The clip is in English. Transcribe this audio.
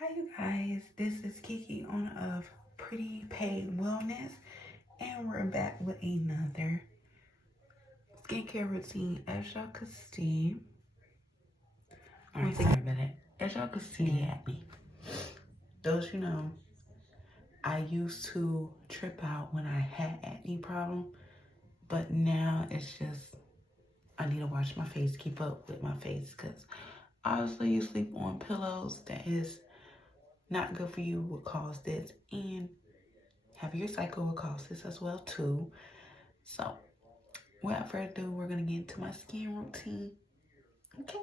Hi you guys, this is Kiki, owner of Pretty Paid Wellness, and we're back with another skincare routine. As y'all can see, as y'all can see at me, those you know, I used to trip out when I had acne problem, but now it's just, I need to wash my face, keep up with my face, because obviously you sleep on pillows that is not good for you, will cause this, and have your cycle will cause this as well too. So without further ado, we're gonna get into my skin routine. Okay.